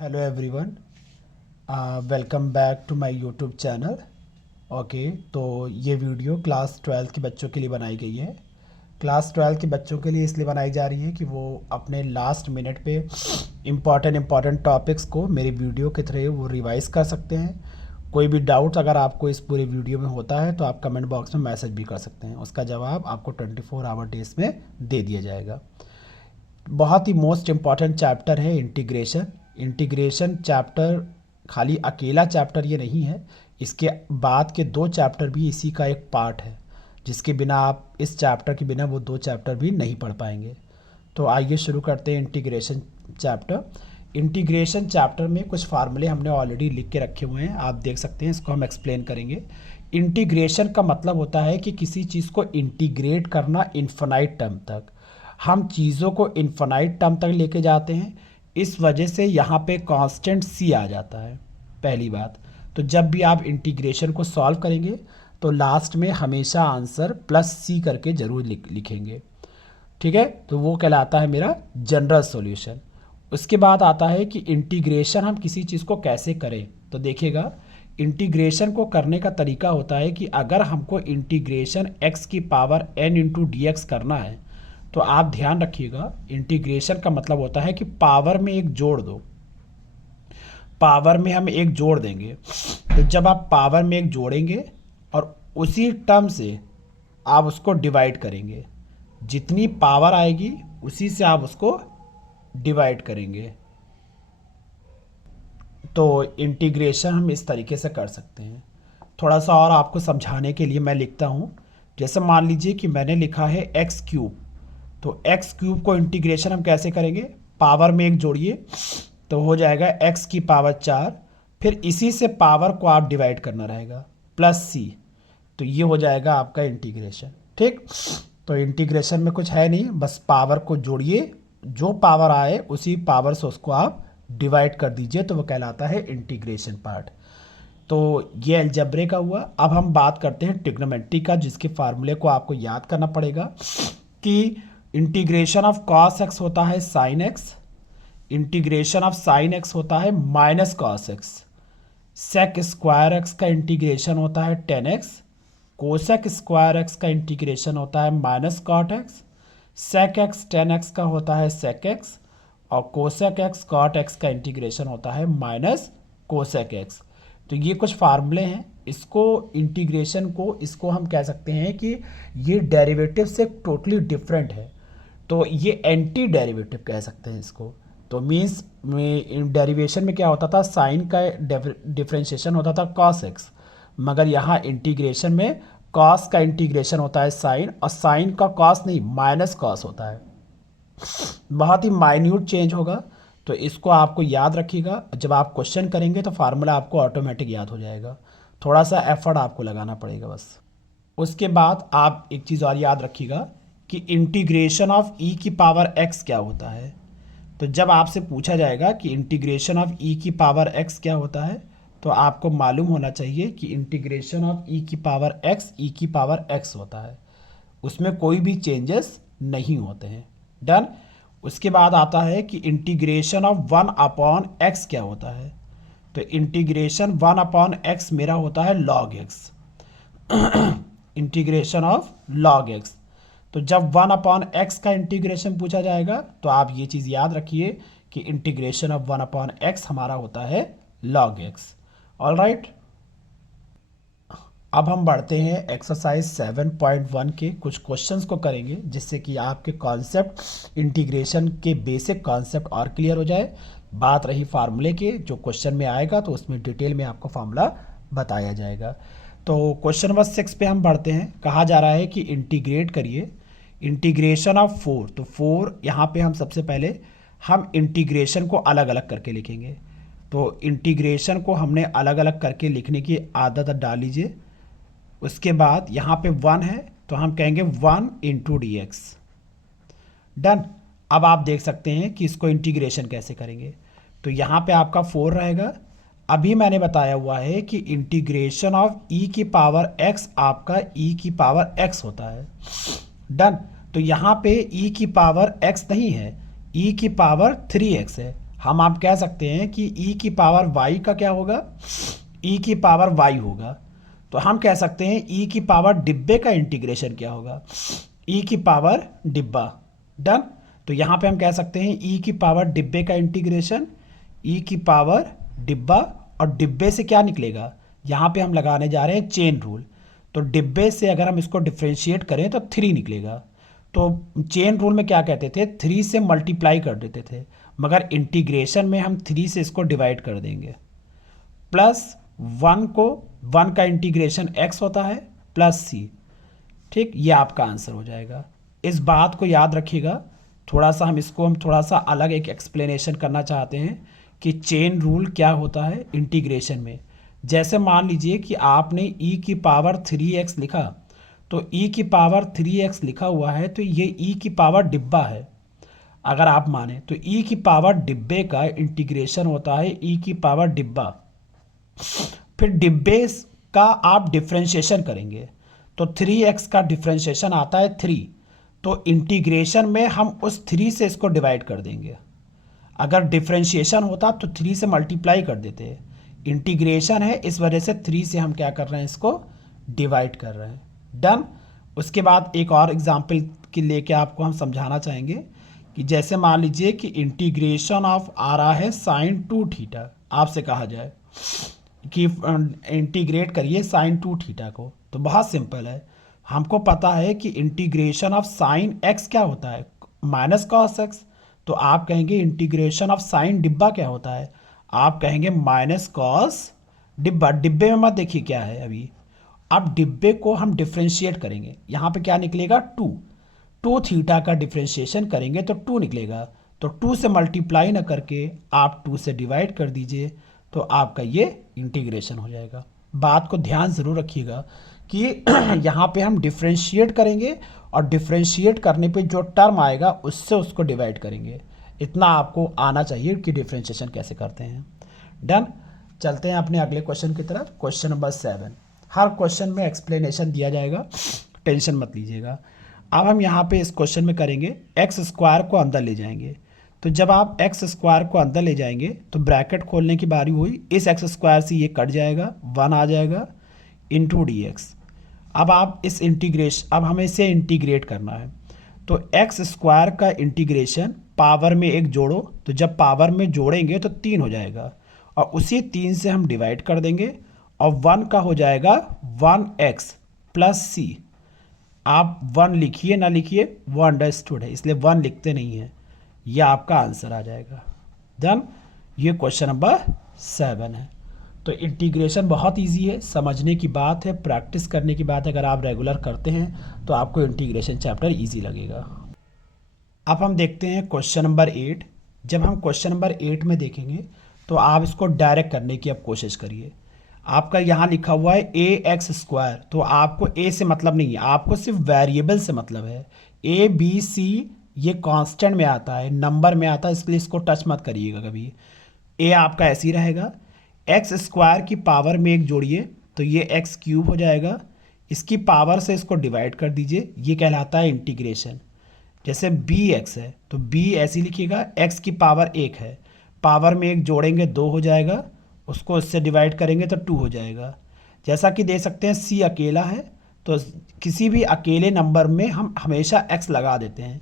Hello everyone, welcome back to my YouTube channel. Okay, तो ये video class 12 के बच्चों के लिए बनाई गई है। क्लास 12 के बच्चों के लिए इसलिए बनाई जा रही है कि वो अपने लास्ट मिनट पे इम्पॉर्टेंट टॉपिक्स को मेरी वीडियो के थ्रू वो रिवाइज कर सकते हैं। कोई भी डाउट अगर आपको इस पूरे वीडियो में होता है तो आप कमेंट बॉक्स में मैसेज भी कर सकते हैं, उसका जवाब आपको 24 आवर डेज में दे दिया जाएगा। बहुत ही मोस्ट इम्पॉर्टेंट चैप्टर है इंटीग्रेशन। इंटीग्रेशन चैप्टर खाली अकेला चैप्टर ये नहीं है, इसके बाद के 2 चैप्टर भी इसी का एक पार्ट है, जिसके बिना आप इस चैप्टर के बिना वो 2 चैप्टर भी नहीं पढ़ पाएंगे। तो आइए शुरू करते हैं इंटीग्रेशन चैप्टर। इंटीग्रेशन चैप्टर में कुछ फार्मूले हमने ऑलरेडी लिख के रखे हुए हैं, आप देख सकते हैं, इसको हम एक्सप्लेन करेंगे। इंटीग्रेशन का मतलब होता है कि किसी चीज़ को इंटीग्रेट करना इन्फिनाइट टर्म तक। हम चीज़ों को इन्फिनाइट टर्म तक लेके जाते हैं, इस वजह से यहाँ पे कांस्टेंट सी आ जाता है। पहली बात तो जब भी आप इंटीग्रेशन को सॉल्व करेंगे तो लास्ट में हमेशा आंसर प्लस सी करके ज़रूर लिखेंगे, ठीक है। तो वो कहलाता है मेरा जनरल सॉल्यूशन। उसके बाद आता है कि इंटीग्रेशन हम किसी चीज़ को कैसे करें। तो देखिएगा, इंटीग्रेशन को करने का तरीका होता है कि अगर हमको इंटीग्रेशन x की power n into d x करना है तो आप ध्यान रखिएगा, इंटीग्रेशन का मतलब होता है कि पावर में एक जोड़ दो, पावर में हम एक जोड़ देंगे। तो जब आप पावर में एक जोड़ेंगे और उसी टर्म से आप उसको डिवाइड करेंगे, जितनी पावर आएगी उसी से आप उसको डिवाइड करेंगे। तो इंटीग्रेशन हम इस तरीके से कर सकते हैं। थोड़ा सा और आपको समझाने के लिए मैं लिखता हूँ। जैसे मान लीजिए कि मैंने लिखा है एक्स क्यूब, तो एक्स क्यूब को इंटीग्रेशन हम कैसे करेंगे, पावर में एक जोड़िए तो हो जाएगा एक्स की पावर 4, फिर इसी से पावर को आप डिवाइड करना रहेगा प्लस सी, तो ये हो जाएगा आपका इंटीग्रेशन, ठीक। तो इंटीग्रेशन में कुछ है नहीं, बस पावर को जोड़िए, जो पावर आए उसी पावर से उसको आप डिवाइड कर दीजिए, तो वो कहलाता है इंटीग्रेशन पार्ट। तो ये अलजेब्रे का हुआ। अब हम बात करते हैं ट्रिग्नोमेट्री का, जिसके फार्मूले को आपको याद करना पड़ेगा कि इंटीग्रेशन ऑफ कॉस एक्स होता है sine x, integration of sine x होता है minus cos x, sec square x का इंटीग्रेशन होता है 10x, कोसेक स्क्वायर एक्स का इंटीग्रेशन होता है minus cot x, sec x 10x का होता है सेक एक्स, और कोसेक एक्स कॉट एक्स का इंटीग्रेशन होता है माइनस कोसेक एक्स। तो ये कुछ फार्मूले हैं। इसको इंटीग्रेशन को इसको हम कह सकते हैं कि ये डेरिवेटिव से टोटली डिफरेंट है, तो ये एंटी डेरिवेटिव कह सकते हैं इसको। तो मीन्स में डेरिवेशन में क्या होता था, साइन का डिफरेंशिएशन होता था कॉस एक्स, मगर यहाँ इंटीग्रेशन में कॉस का इंटीग्रेशन होता है साइन, और साइन का कॉस नहीं माइनस कॉस होता है। बहुत ही माइन्यूट चेंज होगा, तो इसको आपको याद रखिएगा। जब आप क्वेश्चन करेंगे तो फार्मूला आपको ऑटोमेटिक याद हो जाएगा, थोड़ा सा एफर्ट आपको लगाना पड़ेगा बस। उसके बाद आप एक चीज़ और याद रखिएगा कि इंटीग्रेशन ऑफ ई की पावर एक्स क्या होता है। तो जब आपसे पूछा जाएगा कि इंटीग्रेशन ऑफ ई की पावर एक्स क्या होता है, तो आपको मालूम होना चाहिए कि इंटीग्रेशन ऑफ ई की पावर एक्स ई की पावर एक्स होता है, उसमें कोई भी चेंजेस नहीं होते हैं। डन। उसके बाद आता है कि इंटीग्रेशन ऑफ 1 अपॉन एक्स क्या होता है। तो इंटीग्रेशन 1 अपॉन एक्स मेरा होता है log x, integration of log x. तो जब 1 अपॉन एक्स का इंटीग्रेशन पूछा जाएगा तो आप ये चीज़ याद रखिए कि इंटीग्रेशन ऑफ 1 अपॉन एक्स हमारा होता है लॉग एक्स। ऑल राइट, अब हम बढ़ते हैं एक्सरसाइज 7.1 के कुछ क्वेश्चंस को करेंगे, जिससे कि आपके कॉन्सेप्ट इंटीग्रेशन के बेसिक कॉन्सेप्ट और क्लियर हो जाए। बात रही फार्मूले के, जो क्वेश्चन में आएगा तो उसमें डिटेल में आपको फार्मूला बताया जाएगा। तो क्वेश्चन नंबर 6 पे हम बढ़ते हैं। कहा जा रहा है कि इंटीग्रेट करिए इंटीग्रेशन ऑफ 4। तो 4 यहाँ पे हम सबसे पहले हम इंटीग्रेशन को अलग अलग करके लिखेंगे। तो इंटीग्रेशन को हमने अलग अलग करके लिखने की आदत डाल लीजिए। उसके बाद यहाँ पे 1 है तो हम कहेंगे 1 इंटू डी एक्स। डन। अब आप देख सकते हैं कि इसको इंटीग्रेशन कैसे करेंगे। तो यहाँ पे आपका 4 रहेगा। अभी मैंने बताया हुआ है कि इंटीग्रेशन ऑफ ई की पावर एक्स आपका ई की पावर एक्स होता है। डन। तो यहाँ पे ई की पावर एक्स नहीं है, ई की पावर 3x है। हम आप कह सकते हैं कि e की पावर y का क्या होगा, e की पावर y होगा। तो हम कह सकते हैं e की पावर डिब्बे का इंटीग्रेशन क्या होगा, e की पावर डिब्बा। डन। तो यहाँ पे हम कह सकते हैं e की पावर डिब्बे का इंटीग्रेशन, e की पावर डिब्बा, और डिब्बे से क्या निकलेगा, यहाँ पे हम लगाने जा रहे हैं चेन रूल। तो डिब्बे से अगर हम इसको डिफ्रेंशिएट करें तो 3 निकलेगा। तो चेन रूल में क्या कहते थे, 3 से मल्टीप्लाई कर देते थे, मगर इंटीग्रेशन में हम 3 से इसको डिवाइड कर देंगे। प्लस 1 को 1 का इंटीग्रेशन x होता है प्लस c। ठीक, ये आपका आंसर हो जाएगा। इस बात को याद रखिएगा। थोड़ा सा हम थोड़ा सा अलग एक एक्सप्लेनेशन करना चाहते हैं कि चेन रूल क्या होता है इंटीग्रेशन में। जैसे मान लीजिए कि आपने e की पावर 3x लिखा, तो e की पावर 3x लिखा हुआ है, तो ये e की पावर डिब्बा है। अगर आप माने तो e की पावर डिब्बे का इंटीग्रेशन होता है e की पावर डिब्बा। फिर डिब्बे का आप डिफ्रेंशिएशन करेंगे तो 3x का डिफ्रेंशिएशन आता है 3। तो इंटीग्रेशन में हम उस 3 से इसको डिवाइड कर देंगे। अगर डिफ्रेंशिएशन होता तो 3 से मल्टीप्लाई कर देते हैं। इंटीग्रेशन है, इस वजह से 3 से हम क्या कर रहे हैं, इसको डिवाइड कर रहे हैं। डन। उसके बाद एक और एग्जाम्पल के लेके आपको हम समझाना चाहेंगे कि जैसे मान लीजिए कि इंटीग्रेशन ऑफ आ रहा है साइन 2 थीटा, आपसे कहा जाए कि इंटीग्रेट करिए साइन 2 थीटा को, तो बहुत सिंपल है। हमको पता है कि इंटीग्रेशन ऑफ साइन x क्या होता है, माइनस कॉस x। तो आप कहेंगे इंटीग्रेशन ऑफ साइन डिब्बा क्या होता है, आप कहेंगे माइनस कॉस डिब्बा। डिब्बे में मत देखिए क्या है अभी। अब डिब्बे को हम डिफ्रेंशिएट करेंगे, यहाँ पे क्या निकलेगा 2 थीटा का डिफ्रेंशिएशन करेंगे तो 2 निकलेगा। तो 2 से मल्टीप्लाई ना करके आप 2 से डिवाइड कर दीजिए, तो आपका ये इंटीग्रेशन हो जाएगा। बात को ध्यान ज़रूर रखिएगा कि यहाँ पे हम डिफ्रेंशिएट करेंगे और डिफ्रेंशिएट करने पे जो टर्म आएगा उससे उसको डिवाइड करेंगे। इतना आपको आना चाहिए कि डिफ्रेंशिएशन कैसे करते हैं। डन। चलते हैं अपने अगले क्वेश्चन की तरफ। Question number 7। हर क्वेश्चन में एक्सप्लेनेशन दिया जाएगा, टेंशन मत लीजिएगा। अब हम यहाँ पे इस क्वेश्चन में करेंगे एक्स स्क्वायर को अंदर ले जाएंगे। तो जब आप एक्स स्क्वायर को अंदर ले जाएंगे तो ब्रैकेट खोलने की बारी हुई, इस एक्स स्क्वायर से ये कट जाएगा, 1 आ जाएगा इंटू डी एक्स। अब आप इस अब हमें इसे इंटीग्रेट करना है। तो एक्स स्क्वायर का इंटीग्रेशन पावर में 1 जोड़ो, तो जब पावर में जोड़ेंगे तो 3 हो जाएगा, और उसी 3 से हम डिवाइड कर देंगे, और 1 का हो जाएगा 1x प्लस c। आप 1 लिखिए ना लिखिए, वो अंडरस्टूड है, इसलिए 1 लिखते नहीं है। यह आपका आंसर आ जाएगा। डन। ये क्वेश्चन नंबर 7 है। तो इंटीग्रेशन बहुत इजी है, समझने की बात है, प्रैक्टिस करने की बात है। अगर आप रेगुलर करते हैं तो आपको इंटीग्रेशन चैप्टर इजी लगेगा। अब हम देखते हैं क्वेश्चन नंबर 8। जब हम क्वेश्चन नंबर 8 में देखेंगे तो आप इसको डायरेक्ट करने की अब कोशिश करिए। आपका यहाँ लिखा हुआ है ए एक्स स्क्वायर, तो आपको ए से मतलब नहीं है, आपको सिर्फ वेरिएबल से मतलब है। ए बी सी ये कांस्टेंट में आता है, नंबर में आता है, इसलिए इसको टच मत करिएगा कभी। ए आपका ऐसे ही रहेगा। एक्स स्क्वायर की पावर में 1 जोड़िए तो ये एक्स क्यूब हो जाएगा। इसकी पावर से इसको डिवाइड कर दीजिए, ये कहलाता है इंटीग्रेशन। जैसे बी एक्स है तो बी ऐसे लिखिएगा, एक्स की पावर 1 है, पावर में 1 जोड़ेंगे 2 हो जाएगा, उसको इससे डिवाइड करेंगे तो 2 हो जाएगा। जैसा कि दे सकते हैं सी अकेला है, तो किसी भी अकेले नंबर में हम हमेशा एक्स लगा देते हैं,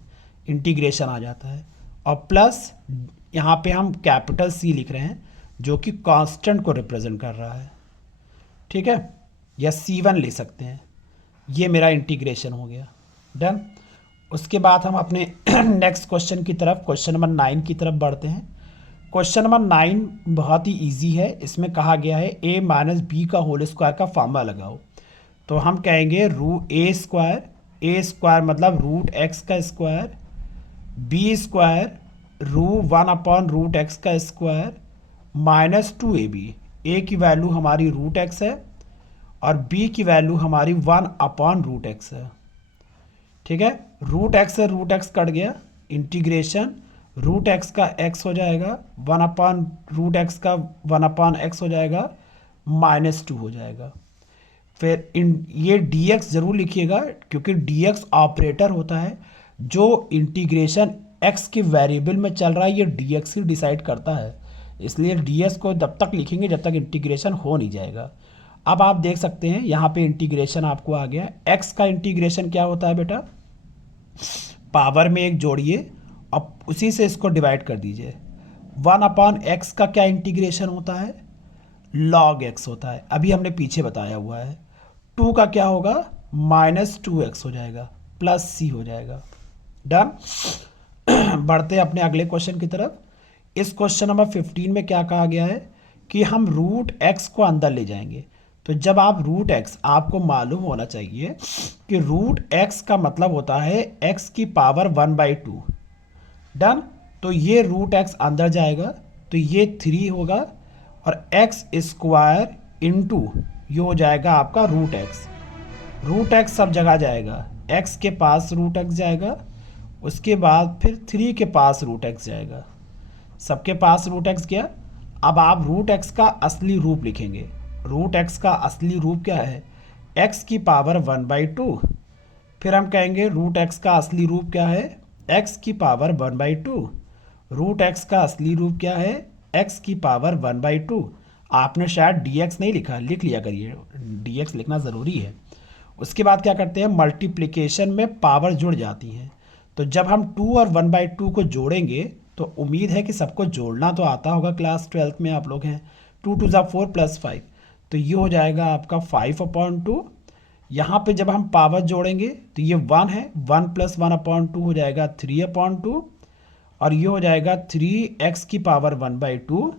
इंटीग्रेशन आ जाता है। और प्लस यहाँ पे हम कैपिटल सी लिख रहे हैं जो कि कांस्टेंट को रिप्रेजेंट कर रहा है, ठीक है, या C1 ले सकते हैं। ये मेरा इंटीग्रेशन हो गया। डन। उसके बाद हम अपने नेक्स्ट क्वेश्चन की तरफ, क्वेश्चन नंबर 9 की तरफ बढ़ते हैं। क्वेश्चन नंबर 9 बहुत ही इजी है। इसमें कहा गया है a माइनस बी का होल स्क्वायर का फार्मूला लगाओ। तो हम कहेंगे ए स्क्वायर मतलब रूट एक्स का स्क्वायर, बी स्क्वायर √1/√x का स्क्वायर माइनस 2ab। ए की वैल्यू हमारी √x है और बी की वैल्यू हमारी 1/√x है, ठीक है। √x से √x कट गया, इंटीग्रेशन √x का x हो जाएगा, 1/√x का 1/x हो जाएगा, -2 हो जाएगा। फिर ये dx ज़रूर लिखिएगा क्योंकि dx ऑपरेटर होता है जो इंटीग्रेशन एक्स की वेरिएबल में चल रहा है, ये डी एक्स ही डिसाइड करता है, इसलिए डी एक्स को तब तक लिखेंगे जब तक इंटीग्रेशन हो नहीं जाएगा। अब आप देख सकते हैं यहाँ पे इंटीग्रेशन आपको आ गया। एक्स का इंटीग्रेशन क्या होता है बेटा, पावर में एक जोड़िए अब उसी से इसको डिवाइड कर दीजिए। 1/x का क्या इंटीग्रेशन होता है, log x होता है, अभी हमने पीछे बताया हुआ है। 2 का क्या होगा, -2x हो जाएगा, प्लस c हो जाएगा। डन। बढ़ते हैं अपने अगले क्वेश्चन की तरफ। इस क्वेश्चन नंबर 15 में क्या कहा गया है कि हम रूट एक्स को अंदर ले जाएंगे। तो जब आप रूट एक्स, आपको मालूम होना चाहिए कि रूट एक्स का मतलब होता है x की पावर 1/2। डन। तो ये रूट एक्स अंदर जाएगा तो ये 3 होगा और एक्स स्क्वायर इंटू ये हो जाएगा आपका रूट एक्स। रूट एक्स सब जगह जाएगा, x के पास रूट एक्स जाएगा, उसके बाद फिर 3 के पास रूट एक्स जाएगा, सबके पास रूट एक्स गया। अब आप रूट एक्स का असली रूप लिखेंगे। रूट एक्स का असली रूप क्या है, x की पावर 1/2। फिर हम कहेंगे रूट एक्स का असली रूप क्या है, x की पावर 1/2। रूट एक्स का असली रूप क्या है, x की पावर 1/2। आपने शायद dx नहीं लिखा, लिख लिया करिए, dx लिखना ज़रूरी है। उसके बाद क्या करते हैं, मल्टीप्लिकेशन में पावर जुड़ जाती हैं। तो जब हम 2 और 1/2 को जोड़ेंगे तो उम्मीद है कि सबको जोड़ना तो आता होगा, क्लास 12th में आप लोग हैं। 2 2 ज़ा 4 + 5, तो ये हो जाएगा आपका 5/2। यहाँ पे जब हम पावर जोड़ेंगे तो ये 1 है, 1 + 1/2 हो जाएगा 3/2 और ये हो जाएगा 3x की पावर 1/2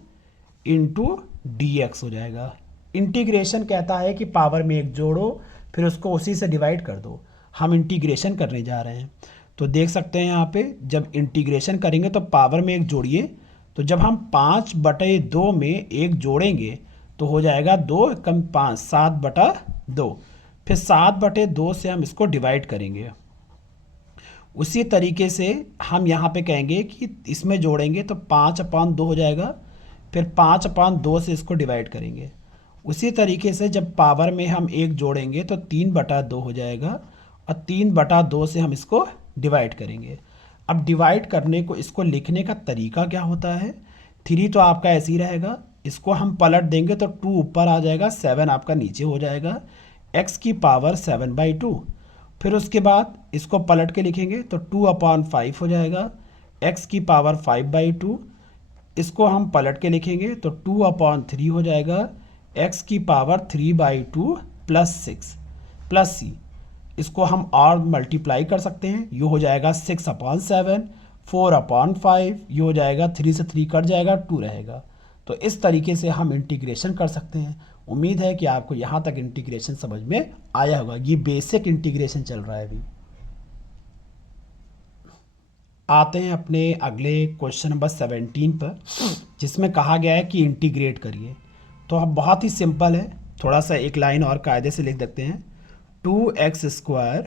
इंटू डी एक्स हो जाएगा। इंटीग्रेशन कहता है कि पावर में एक जोड़ो फिर उसको उसी से डिवाइड कर दो। हम इंटीग्रेशन करने जा रहे हैं तो देख सकते हैं यहाँ पे जब इंटीग्रेशन करेंगे तो पावर में एक जोड़िए। तो जब हम 5/2 में एक जोड़ेंगे तो हो जाएगा 2 कम 5, 7/2। फिर 7/2 से हम इसको डिवाइड करेंगे। उसी तरीके से हम यहाँ पे कहेंगे कि इसमें जोड़ेंगे तो 5/2 हो जाएगा, फिर 5/2 से इसको डिवाइड करेंगे। उसी तरीके से जब पावर में हम एक जोड़ेंगे तो 3/2 हो जाएगा और 3/2 से हम इसको डिवाइड करेंगे। अब डिवाइड करने को, इसको लिखने का तरीका क्या होता है, 3 तो आपका ऐसे ही रहेगा, इसको हम पलट देंगे तो 2 ऊपर आ जाएगा, 7 आपका नीचे हो जाएगा, x की पावर 7/2। फिर उसके बाद इसको पलट के लिखेंगे तो 2/5 हो जाएगा, x की पावर 5/2। इसको हम पलट के लिखेंगे तो 2/3 हो जाएगा, x की पावर 3/2 + 6 + c। इसको हम और मल्टीप्लाई कर सकते हैं, ये हो जाएगा 6/7, 4/5, ये हो जाएगा 3 से 3 कट जाएगा, 2 रहेगा। तो इस तरीके से हम इंटीग्रेशन कर सकते हैं। उम्मीद है कि आपको यहाँ तक इंटीग्रेशन समझ में आया होगा। ये बेसिक इंटीग्रेशन चल रहा है अभी। आते हैं अपने अगले क्वेश्चन नंबर 17 पर, जिसमें कहा गया है कि इंटीग्रेट करिए। तो अब बहुत ही सिंपल है, थोड़ा सा एक लाइन और कायदे से लिख देते हैं। 2x²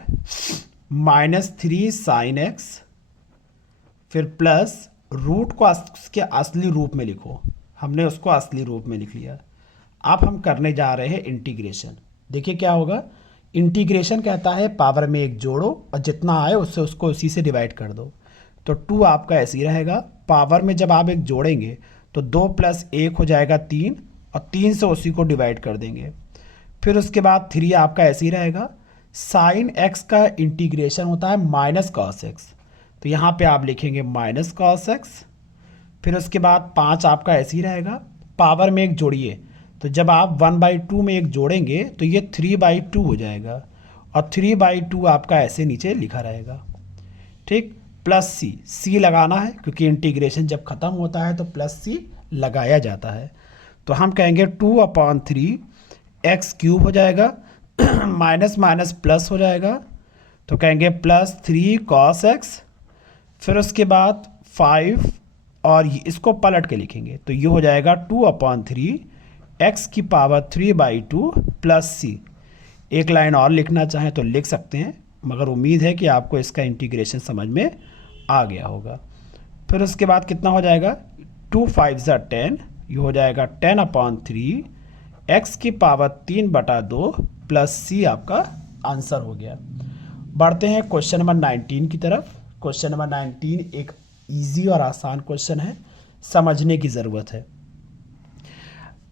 -3 sin x, फिर प्लस रूट को उसके असली रूप में लिखो। हमने उसको असली रूप में लिख लिया। अब हम करने जा रहे हैं इंटीग्रेशन। देखिए क्या होगा, इंटीग्रेशन कहता है पावर में एक जोड़ो और जितना आए उससे उसको उसी से डिवाइड कर दो। तो 2 आपका ऐसे ही रहेगा, पावर में जब आप एक जोड़ेंगे तो 2 + 1 हो जाएगा 3 और 3 से उसी को डिवाइड कर देंगे। फिर उसके बाद 3 आपका ऐसे ही रहेगा। साइन x का इंटीग्रेशन होता है -cos x, तो यहाँ पे आप लिखेंगे -cos x। फिर उसके बाद 5 आपका ऐसे ही रहेगा, पावर में एक जोड़िए तो जब आप 1/2 में एक जोड़ेंगे तो ये 3/2 हो जाएगा और 3/2 आपका ऐसे नीचे लिखा रहेगा। ठीक, प्लस c लगाना है क्योंकि इंटीग्रेशन जब ख़त्म होता है तो +c लगाया जाता है। तो हम कहेंगे 2/3 x³ हो जाएगा, माइनस माइनस प्लस हो जाएगा तो कहेंगे +3 cos x। फिर उसके बाद 5 और इसको पलट के लिखेंगे तो ये हो जाएगा 2/3 x की पावर 3/2 + c। एक लाइन और लिखना चाहें तो लिख सकते हैं, मगर उम्मीद है कि आपको इसका इंटीग्रेशन समझ में आ गया होगा। फिर उसके बाद कितना हो जाएगा, 2 5 ज़ा 10, ये हो जाएगा 10/3 x की पावर 3/2 + c आपका आंसर हो गया। बढ़ते हैं क्वेश्चन नंबर 19 की तरफ। क्वेश्चन नंबर 19 एक इजी और आसान क्वेश्चन है, समझने की ज़रूरत है।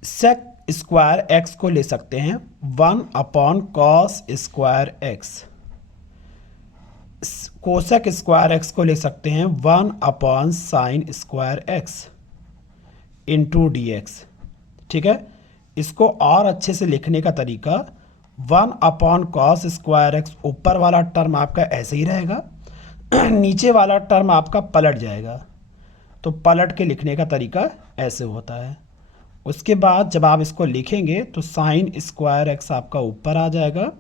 सेक स्क्वायर एक्स को ले सकते हैं 1 cos square x. Cosec square x को ले सकते हैं 1 sine square x into d x. ठीक है, इसको और अच्छे से लिखने का तरीका 1 कॉस स्क्वायर एक्स, ऊपर वाला टर्म आपका ऐसे ही रहेगा, नीचे वाला टर्म आपका पलट जाएगा। तो पलट के लिखने का तरीका ऐसे होता है। उसके बाद जब आप इसको लिखेंगे तो साइन स्क्वायर एक्स आपका ऊपर आ जाएगा,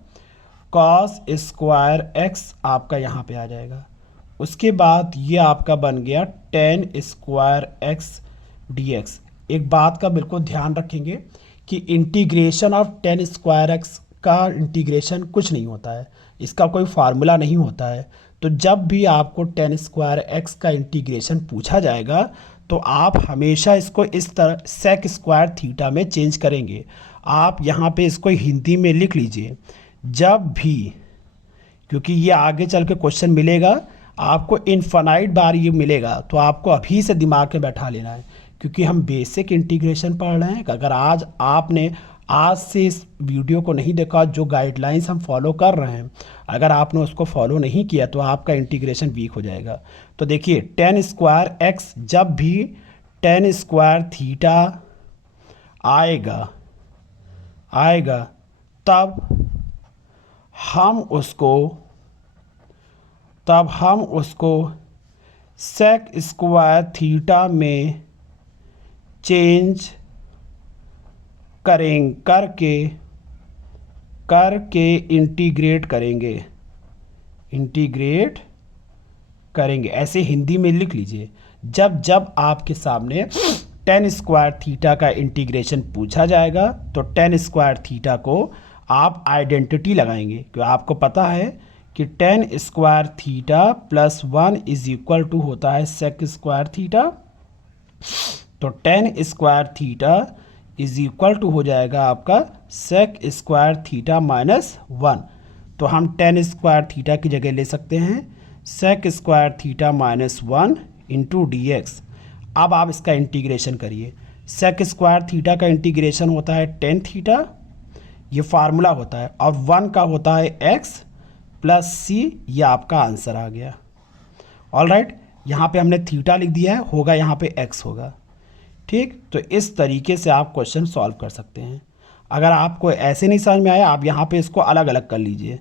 कॉस स्क्वायर एक्स आपका यहाँ पे आ जाएगा। उसके बाद ये आपका बन गया ten square x D x. एक बात का बिल्कुल ध्यान रखेंगे कि integration of ten square x का इंटीग्रेशन कुछ नहीं होता है, इसका कोई फार्मूला नहीं होता है। तो जब भी आपको टेन स्क्वायर एक्स का इंटीग्रेशन पूछा जाएगा तो आप हमेशा इसको इस तरह सेक स्क्वायर थीटा में चेंज करेंगे। आप यहाँ पे इसको हिंदी में लिख लीजिए जब भी, क्योंकि ये आगे चल के क्वेश्चन मिलेगा आपको, इनफाइनाइट बार ये मिलेगा, तो आपको अभी से दिमाग में बैठा लेना है, क्योंकि हम बेसिक इंटीग्रेशन पढ़ रहे हैं। अगर आज से इस वीडियो को नहीं देखा, जो गाइडलाइंस हम फॉलो कर रहे हैं, अगर आपने उसको फॉलो नहीं किया तो आपका इंटीग्रेशन वीक हो जाएगा। तो देखिए टेन स्क्वायर एक्स, जब भी टेन स्क्वायर थीटा आएगा तब हम उसको सेक स्क्वायर थीटा में चेंज करके इंटीग्रेट करेंगे। ऐसे हिंदी में लिख लीजिए। जब आपके सामने टेन स्क्वायर थीटा का इंटीग्रेशन पूछा जाएगा तो टेन स्क्वायर थीटा को आप आइडेंटिटी लगाएंगे, क्योंकि आपको पता है कि tan square theta plus 1 is equal to होता है सेक स्क्वायर थीटा। तो tan square theta is equal to हो जाएगा आपका सेक स्क्वायर थीटा माइनस 1। तो हम टेन स्क्वायर थीटा की जगह ले सकते हैं sec square theta minus 1 into d x. अब आप इसका इंटीग्रेशन करिए। सेक स्क्वायर थीटा का इंटीग्रेशन होता है टेन थीटा, ये फार्मूला होता है, और 1 का होता है एक्स प्लस सी। ये आपका आंसर आ गया। ऑलराइट, यहाँ पे हमने थीटा लिख दिया है, होगा यहाँ पे एक्स होगा। ठीक, तो इस तरीके से आप क्वेश्चन सॉल्व कर सकते हैं। अगर आपको ऐसे नहीं समझ में आया, आप यहाँ पे इसको अलग अलग कर लीजिए।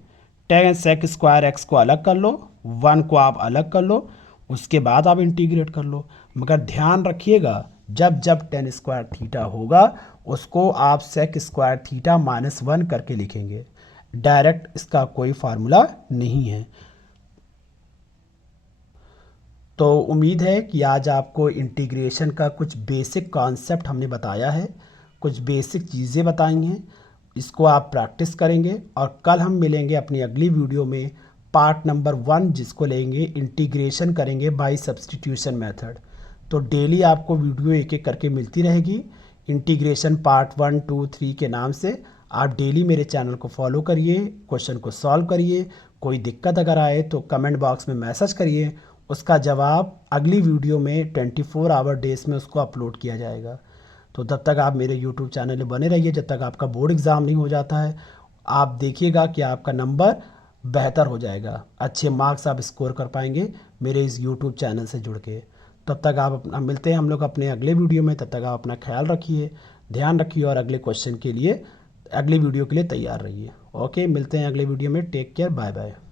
टेन सेक स्क्वायर एक्स को अलग कर लो, 1 को आप अलग कर लो, उसके बाद आप इंटीग्रेट कर लो। मगर ध्यान रखिएगा जब टेन स्क्वायर थीटा होगा उसको आप सेक स्क्वायर थीटा माइनस 1 करके लिखेंगे, डायरेक्ट इसका कोई फार्मूला नहीं है। तो उम्मीद है कि आज आपको इंटीग्रेशन का कुछ बेसिक कॉन्सेप्ट हमने बताया है, कुछ बेसिक चीज़ें बताई हैं, इसको आप प्रैक्टिस करेंगे। और कल हम मिलेंगे अपनी अगली वीडियो में पार्ट नंबर 1, जिसको लेंगे इंटीग्रेशन करेंगे बाय सब्स्टिट्यूशन मेथड। तो डेली आपको वीडियो एक एक करके मिलती रहेगी इंटीग्रेशन पार्ट 1, 2, 3 के नाम से। आप डेली मेरे चैनल को फॉलो करिए, क्वेश्चन को सॉल्व करिए। कोई दिक्कत अगर आए तो कमेंट बॉक्स में मैसेज करिए, उसका जवाब अगली वीडियो में 24 आवर डेज में उसको अपलोड किया जाएगा। तो तब तक आप मेरे यूट्यूब चैनल में बने रहिए, जब तक आपका बोर्ड एग्ज़ाम नहीं हो जाता है। आप देखिएगा कि आपका नंबर बेहतर हो जाएगा, अच्छे मार्क्स आप स्कोर कर पाएंगे मेरे इस यूट्यूब चैनल से जुड़ के। तब तक आप अपना मिलते हैं हम लोग अपने अगले वीडियो में। तब तक आप अपना ख्याल रखिए, ध्यान रखिए, और अगले क्वेश्चन के लिए, अगली वीडियो के लिए तैयार रहिए। ओके, मिलते हैं अगले वीडियो में। Take care, bye bye.